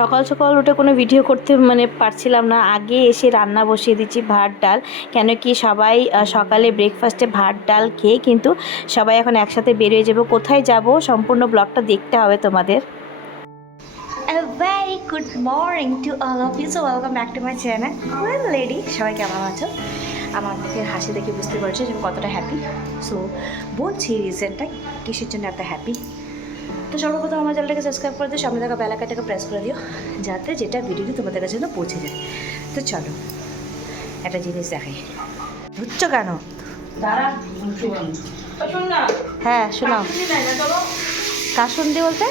সকাল সকাল উঠে কোনো ভিডিও করতে পারছিলাম না। আগে এসে রান্না বসিয়ে দিচ্ছি ভাত ডাল, কেন কি সবাই সকালে ব্রেকফাস্টে ভাত ডাল খেয়ে কিন্তু সবাই এখন একসাথে বেরিয়ে যাবো। কোথায় যাব সম্পূর্ণ ব্লগটা দেখতে হবে তোমাদের। A very good morning to all of you, so welcome back to my channel. Well lady, সবাই কেমন আছো? আমার মুখের হাসি দেখে বুঝতে পারছো যে কতটা হ্যাপি। সো বলছি রিজনটা কিসের জন্য এত হ্যাপি। তো সর্বপ্রথম আমার চ্যানেলটাকে সাবস্ক্রাইব করে দিও, সামনে থাকা বেল আইকনটাকে প্রেস করে দিও, যাতে যেটা ভিডিওটি তোমাদের কাছে পৌঁছে যায়। তো চলো একটা জিনিস দেখাই। বুঝছো কেন? হ্যাঁ শোনাও। কাসুন্দি বলতে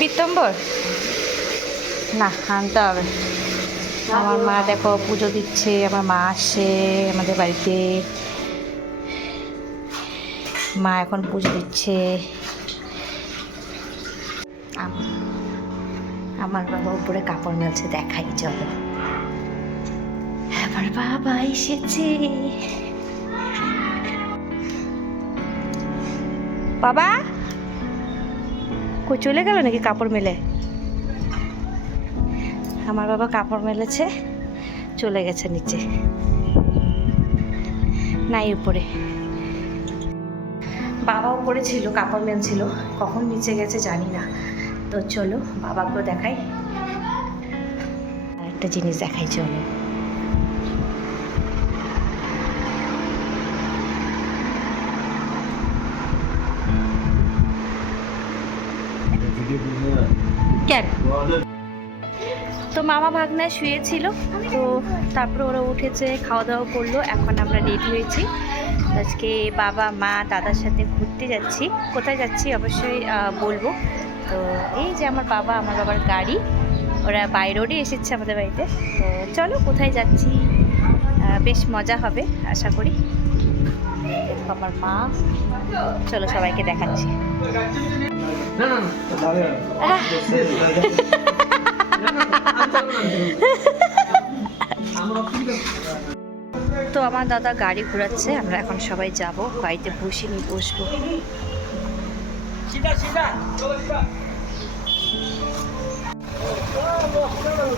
পিতম্বর না আনতে হবে। আমার মা দেখো পুজো দিচ্ছে, আমার মা আসছে আমাদের বাড়িতে, মা এখন পুজো দিচ্ছে। আমার বাবা উপরে কাপড় মেলছে, দেখাই চলো। আমার বাবা এসেছে। বাবা কই চলে গেল নাকি কাপড় মেলে? আমার বাবা কাপড় মেলেছে, চলে গেছে নিচে, নাই উপরে। বাবা উপরে ছিল, কাপড় মেলছিল, কখন নিচে গেছে জানি না। তো চলো বাবাকেও দেখাই, আর একটা জিনিস দেখাই চলো। কেন? তো মামা ভাগ্না শুয়েছিল, তো তারপরে ওরা উঠেছে, খাওয়া দাওয়া করলো, এখন আমরা রেডি হয়েছি। আজকে বাবা মা দাদার সাথে ঘুরতে যাচ্ছি। কোথায় যাচ্ছি অবশ্যই বলবো। তো এই যে আমার বাবা, আমার বাবার গাড়ি, ওরা বাই রোডে এসেছে আমাদের বাড়িতে। তো চলো কোথায় যাচ্ছি, বেশ মজা হবে আশা করি। আমার মা, চলো সবাইকে দেখাচ্ছি। তো আমার দাদা গাড়ি ঘোরাচ্ছে, আমরা এখন সবাই যাব, গাড়িতে বসে নিয়ে বসবো।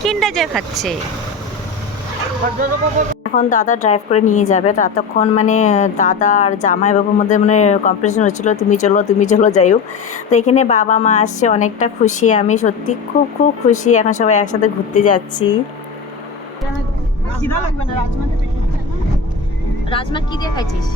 কিন্ডার জয় খাচ্ছে। এখন দাদা ড্রাইভ করে নিয়ে যাবে। ততক্ষণ দাদা আর জামাইবাবুর মধ্যে কম্পিটিশন হচ্ছিলো, তুমি চলো তুমি চলো, যাই হোক। তো এখানে বাবা মা আসছে, অনেকটা খুশি আমি, সত্যি খুব খুব খুশি। এখন সবাই একসাথে ঘুরতে যাচ্ছি। রাজমা কি দিয়ে খাইছিস?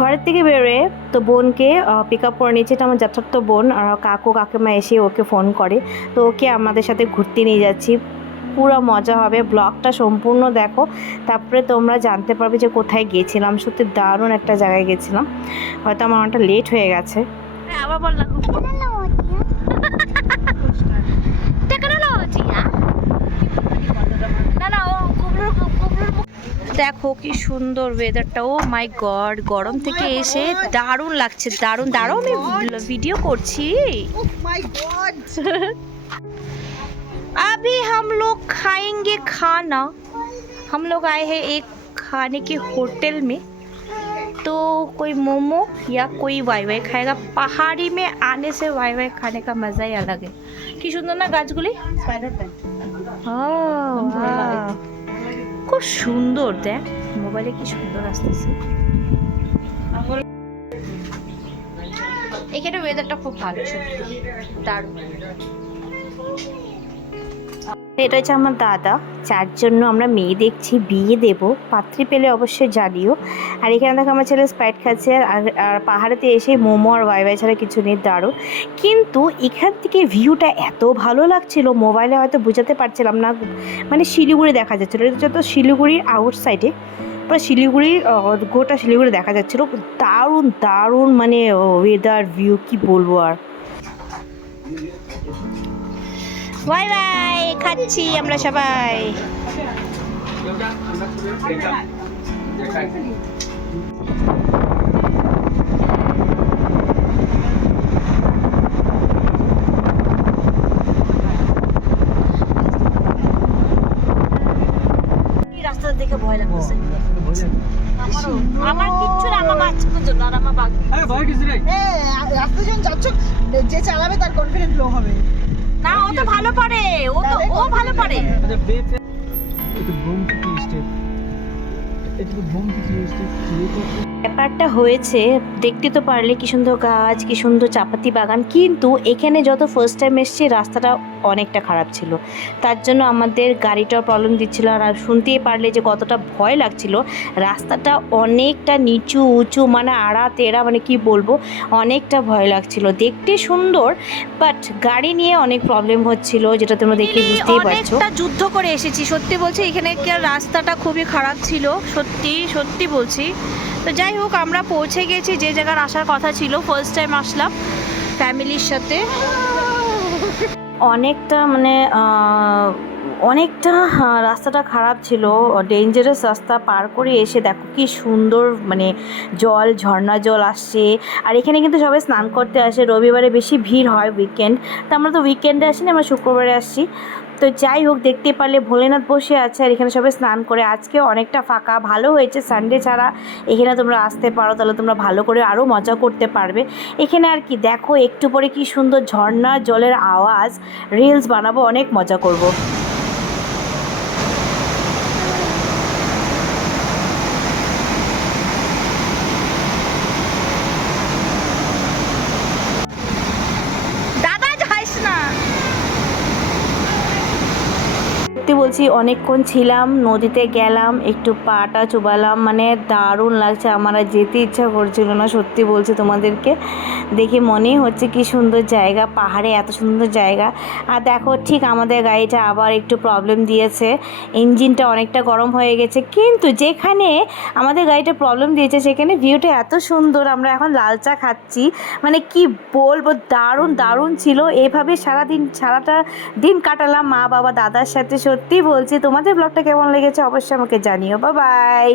ঘরের থেকে বেরোয় তো বোনকে পিক আপ করে নিয়েছে। এটা আমার জ্যাঠাতো তো বোন, আর কাকু কাকিমা এসে ওকে ফোন করে, তো ওকে আমাদের সাথে ঘুরতে নিয়ে যাচ্ছি। পুরো মজা হবে, ব্লগটা সম্পূর্ণ দেখো, তারপরে তোমরা জানতে পারবে যে কোথায় গিয়েছিলাম। সত্যি দারুণ একটা জায়গায় গেছিলাম। হয়তো আমার অনেকটা লেট হয়ে গেছে। আবার বললাম দেখো কি সুন্দর ওয়েদারটা। ও মাই গড, গরম থেকে এসে দারুণ লাগছে, দারুণ দারুণ। আমি ভিডিও করছি। अभी हम लोग खाएंगे खाना। हम लोग आए हैं एक खाने के होटल में, तो कोई मोमो या कोई वाई वाई खाएगा। पहाड़ी में आने से वाई वाई खाने का मज़ा ही अलग है। কি সুন্দর না গাছগুলি, খুব সুন্দর। দেখ মোবাইলে কি সুন্দর আসতেছে। এখানে ওয়েদারটা খুব ভালো, সত্যি দারুণ। এটা হচ্ছে আমার দাদা, যার জন্য আমরা মেয়ে দেখছি, বিয়ে দেব। পাত্রী পেলে অবশ্যই জানিও। আর এখানে দেখো আমার ছেলে স্প্রাইট খাচ্ছে, আর পাহাড়েতে এসে মোমো আর ওয়াই ওয়াই ছাড়া কিছু নেই, দারুণ। কিন্তু এখান থেকে ভিউটা এত ভালো লাগছিল, মোবাইলে হয়তো বোঝাতে পারছিলাম না। শিলিগুড়ি দেখা যাচ্ছিলো, এটা যত শিলিগুড়ির আউটসাইডে, পুরো শিলিগুড়ির গোটা শিলিগুড়ি দেখা যাচ্ছিলো। দারুণ দারুণ ওয়েদার, ভিউ কি বলবো আর। বাই বাই খাচ্ছি আমরা সবাই। রাস্তা দেখে ভয় লাগছে। আমার কিচ্ছু না, আমার বাচ্চাদের জন্য আর আমার বাঘ রাস্তা যখন যাচ্ছ যে চালাবে তার কনফিডেন্ট লো হবে না, ও তো ভালো পারে, ও ভালো পারে। ব্যাপারটা হয়েছে, দেখতে তো পারলে কি সুন্দর গাছ, কি সুন্দর চাপাতি বাগান, কিন্তু এখানে যত ফার্স্ট টাইম এসেছি রাস্তাটা অনেকটা খারাপ ছিল, তার জন্য আমাদের গাড়িটাও প্রবলেম দিচ্ছিল। আর শুনতেই পারলে যে কতটা ভয় লাগছিল। রাস্তাটা অনেকটা নিচু উঁচু, মানে আড়া তেড়া, মানে কি বলবো, অনেকটা ভয় লাগছিল। দেখতে সুন্দর, বাট গাড়ি নিয়ে অনেক প্রবলেম হচ্ছিল, যেটা তোমরা দেখে বুঝতেই পারছো। অনেকটা যুদ্ধ করে এসেছি, সত্যি বলছি। এখানে রাস্তাটা খুবই খারাপ ছিল, সত্যি সত্যি বলছি। তো যাই হোক, আমরা পৌঁছে গেছি যে জায়গার আসার কথা ছিল। ফার্স্ট টাইম আসলাম ফ্যামিলির সাথে। অনেকটা মানে অনেকটা রাস্তাটা খারাপ ছিল, ডেঞ্জারাস রাস্তা পার করে এসে দেখো কি সুন্দর, মানে জল, ঝর্ণা জল আসছে। আর এখানে কিন্তু সবাই স্নান করতে আসে, রবিবারে বেশি ভিড় হয়, উইকেন্ড। তো আমরা তো উইকেন্ডে আসিনি, আমরা শুক্রবারে আসছি। তো যাই হোক, দেখতে পারলে ভোলেনাথ বসে আছে আর এখানে সবাই স্নান করে। আজকে অনেকটা ফাঁকা, ভালো হয়েছে, সানডে ছাড়া এখানে তোমরা আসতে পারো, তাহলে তোমরা ভালো করে আরও মজা করতে পারবে এখানে। আর কি দেখো, একটু পরে কি সুন্দর ঝর্ণার জলের আওয়াজ, রিলস বানাবো, অনেক মজা করব। সত্যি বলছি, অনেকক্ষণ ছিলাম, নদীতে গেলাম, একটু পাটা চুবালাম, মানে দারুণ লাগছে। আমার আর যেতে ইচ্ছা করছিল না, সত্যি বলছি তোমাদেরকে। দেখে মনেই হচ্ছে কি সুন্দর জায়গা, পাহাড়ে এত সুন্দর জায়গা। আর দেখো, ঠিক আমাদের গাড়িটা আবার একটু প্রবলেম দিয়েছে, ইঞ্জিনটা অনেকটা গরম হয়ে গেছে। কিন্তু যেখানে আমাদের গাড়িটা প্রবলেম দিয়েছে সেখানে ভিউটা এত সুন্দর। আমরা এখন লাল চা খাচ্ছি, মানে কি বলবো, দারুণ দারুণ ছিল। এভাবে সারাটা দিন কাটালাম মা বাবা দাদার সাথে। সত্যি বলছি, তোমাদের ব্লগটা কেমন লেগেছে অবশ্যই আমাকে জানিও। Bye bye.